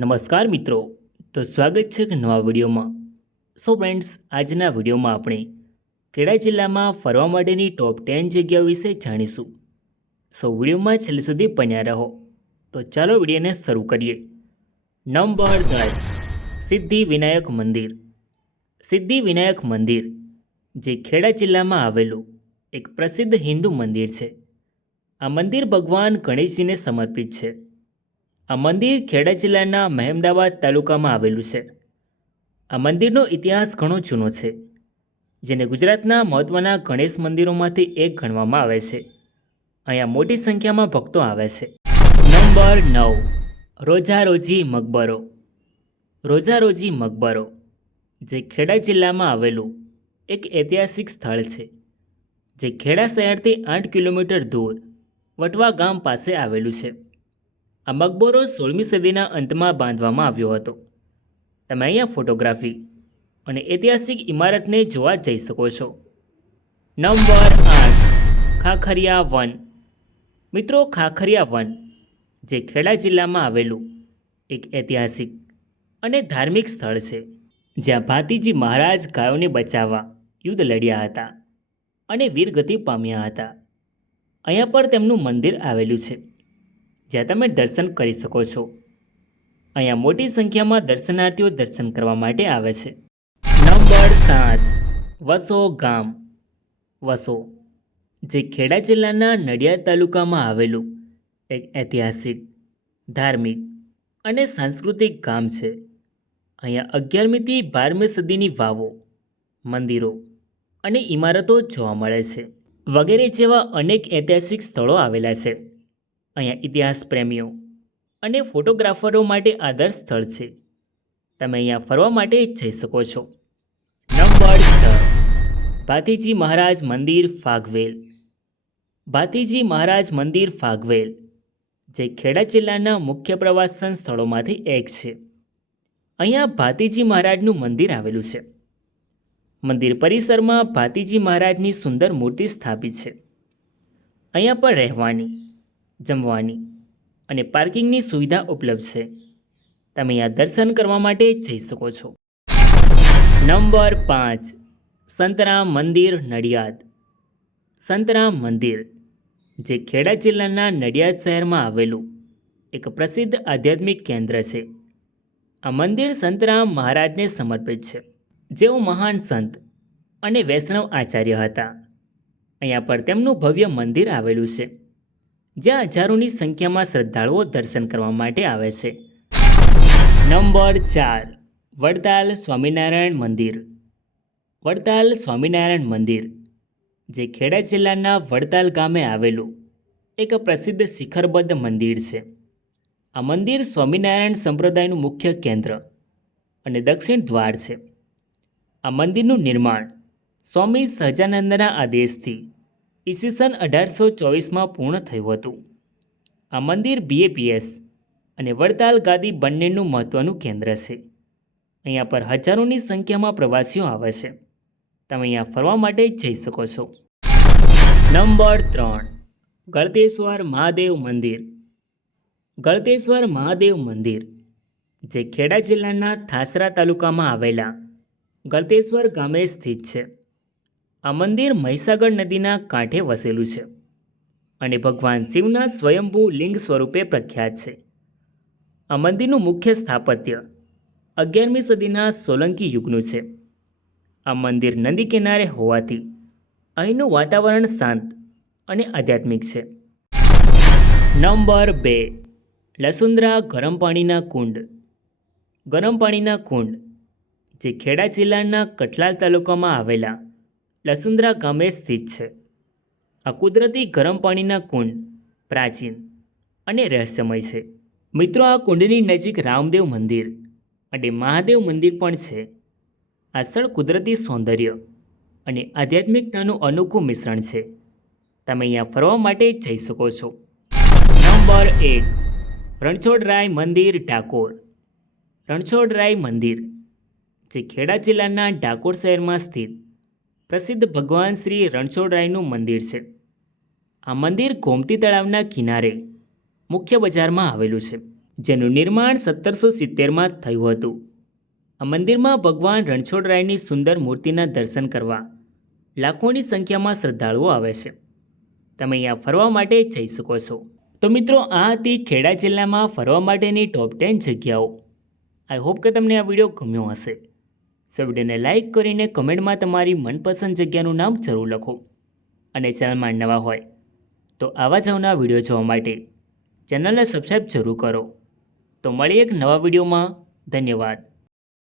નમસ્કાર મિત્રો, તો સ્વાગત છે એક નવા વિડીયોમાં. ફ્રેન્ડ્સ, આજના વિડીયોમાં આપણે ખેડા જિલ્લામાં ફરવા માટેની ટોપ 10 જગ્યાઓ વિશે જાણીશું. વિડીયોમાં છેલ્લે સુધી બન્યા રહો. તો ચાલો વિડીયોને શરૂ કરીએ. નંબર 10, સિદ્ધિ વિનાયક મંદિર. સિદ્ધિ વિનાયક મંદિર જે ખેડા જિલ્લામાં આવેલું એક પ્રસિદ્ધ હિન્દુ મંદિર છે. આ મંદિર ભગવાન ગણેશજીને સમર્પિત છે. આ મંદિર ખેડા જિલ્લાના મહેમદાવાદ તાલુકામાં આવેલું છે. આ મંદિરનો ઇતિહાસ ઘણો જૂનો છે, જેને ગુજરાતના મહત્ત્વના ગણેશ મંદિરોમાંથી એક ગણવામાં આવે છે. અહીંયા મોટી સંખ્યામાં ભક્તો આવે છે. નંબર 9, રોજારોજી મકબરો. રોજારોજી મકબરો જે ખેડા જિલ્લામાં આવેલું એક ઐતિહાસિક સ્થળ છે, જે ખેડા શહેરથી 8 કિલોમીટર દૂર વટવા ગામ પાસે આવેલું છે. આ મકબરો 16મી સદીના અંતમાં બાંધવામાં આવ્યો હતો. તમે અહીંયા ફોટોગ્રાફી અને ઐતિહાસિક ઇમારતને જોવા જઈ શકો છો. Number 8, Khakhariya one. મિત્રો, ખાખરિયા વન જે ખેડા જિલ્લામાં આવેલું એક ઐતિહાસિક અને ધાર્મિક સ્થળ છે, જ્યાં ભાતીજી મહારાજ ગાયોને બચાવવા યુદ્ધ લડ્યા હતા અને વીરગતિ પામ્યા હતા. અહીંયા પર તેમનું મંદિર આવેલું છે, જ્યાં તમે દર્શન કરી શકો છો. અહીંયા મોટી સંખ્યામાં દર્શનાર્થીઓ દર્શન કરવા માટે આવે છે. નંબર 7, વસો ગામ. વસો જે ખેડા જિલ્લાના નડિયાદ તાલુકામાં આવેલું એક ઐતિહાસિક, ધાર્મિક અને સાંસ્કૃતિક ગામ છે. અહીંયા 11મીથી 12મી સદીની વાવો, મંદિરો અને ઇમારતો જોવા મળે છે, વગેરે જેવા અનેક ઐતિહાસિક સ્થળો આવેલા છે. અહીંયા ઇતિહાસ પ્રેમીઓ અને ફોટોગ્રાફરો માટે આદર્શ સ્થળ છે. તમે અહીંયા ફરવા માટે જઈ શકો છો. નંબર 6, ભાતીજી મહારાજ મંદિર ફાગવેલ. ભાતીજી મહારાજ મંદિર ફાગવેલ જે ખેડા જિલ્લાના મુખ્ય પ્રવાસન સ્થળોમાંથી એક છે. અહીંયા ભાતીજી મહારાજનું મંદિર આવેલું છે. મંદિર પરિસરમાં ભાતીજી મહારાજની સુંદર મૂર્તિ સ્થાપિત છે. અહીંયા પર રહેવાની, જમવાની અને પાર્કિંગની સુવિધા ઉપલબ્ધ છે. તમે અહીંયા દર્શન કરવા માટે જઈ શકો છો. નંબર 5, સંતરામ મંદિર નડિયાદ. સંતરામ મંદિર જે ખેડા જિલ્લાના નડિયાદ શહેરમાં આવેલું એક પ્રસિદ્ધ આધ્યાત્મિક કેન્દ્ર છે. આ મંદિર સંતરામ મહારાજને સમર્પિત છે, જેઓ મહાન સંત અને વૈષ્ણવ આચાર્ય હતા. અહીંયા પર તેમનું ભવ્ય મંદિર આવેલું છે, જ્યાં હજારોની સંખ્યામાં શ્રદ્ધાળુઓ દર્શન કરવા માટે આવે છે. નંબર 4, વડતાલ સ્વામિનારાયણ મંદિર. વડતાલ સ્વામિનારાયણ મંદિર જે ખેડા જિલ્લાના વડતાલ ગામે આવેલું એક પ્રસિદ્ધ શિખરબદ્ધ મંદિર છે. આ મંદિર સ્વામિનારાયણ સંપ્રદાયનું મુખ્ય કેન્દ્ર અને દક્ષિણ દ્વાર છે. આ મંદિરનું નિર્માણ સ્વામી સહજાનંદના આદેશથી ઈસવીસન 1824માં પૂર્ણ થયું હતું. આ મંદિર BAPS અને વડતાલ ગાદી બંનેનું મહત્ત્વનું કેન્દ્ર છે. અહીંયા પર હજારોની સંખ્યામાં પ્રવાસીઓ આવે છે. તમે અહીંયા ફરવા માટે જઈ શકો છો. નંબર 3, ગળતેશ્વર મહાદેવ મંદિર. ગળતેશ્વર મહાદેવ મંદિર જે ખેડા જિલ્લાના થાસરા તાલુકામાં આવેલા ગળતેશ્વર ગામે સ્થિત છે. આ મંદિર મહીસાગર નદીના કાંઠે વસેલું છે અને ભગવાન શિવના સ્વયંભૂ લિંગ સ્વરૂપે પ્રખ્યાત છે. આ મંદિરનું મુખ્ય સ્થાપત્ય 11મી સદીના સોલંકી યુગનું છે. આ મંદિર નદી કિનારે હોવાથી અહીંનું વાતાવરણ શાંત અને આધ્યાત્મિક છે. નંબર 2, લસુંદરા ગરમ પાણીના કુંડ. ગરમ પાણીના કુંડ જે ખેડા જિલ્લાના કઠલાલ તાલુકામાં આવેલા લસુંદરા ગામે સ્થિત છે. આ કુદરતી ગરમ પાણીના કુંડ પ્રાચીન અને રહસ્યમય છે. મિત્રો, આ કુંડની નજીક રામદેવ મંદિર અને મહાદેવ મંદિર પણ છે. આ સ્થળ કુદરતી સૌંદર્ય અને આધ્યાત્મિકતાનું અનોખું મિશ્રણ છે. તમે અહીંયા ફરવા માટે જઈ શકો છો. નંબર 1, રણછોડરાય મંદિર ડાકોર. રણછોડરાય મંદિર જે ખેડા જિલ્લાના ડાકોર શહેરમાં સ્થિત પ્રસિદ્ધ ભગવાન શ્રી રણછોડરાયનું મંદિર છે. આ મંદિર ગોમતી તળાવના કિનારે મુખ્ય બજારમાં આવેલું છે. જેનું નિર્માણ 1770માં થયું હતું. આ મંદિરમાં ભગવાન રણછોડરાયની સુંદર મૂર્તિના દર્શન કરવા લાખોની સંખ્યામાં શ્રદ્ધાળુઓ આવે છે. તમે અહીંયા ફરવા માટે જઈ શકો છો. તો મિત્રો, આ હતી ખેડા જિલ્લામાં ફરવા માટેની ટોપ 10 જગ્યાઓ. આઈ હોપ કે તમને આ વિડીયો ગમ્યો હશે. સો વિડીયોને લાઇક કરીને કમેન્ટમાં તમારી મનપસંદ જગ્યાનું નામ જરૂર લખો. અને ચેનલમાં નવા હોય તો આવા જ અવનવા વિડીયો જોવા માટે ચેનલને સબસ્ક્રાઈબ જરૂર કરો. તો મળીએ એક નવા વિડીયોમાં. ધન્યવાદ.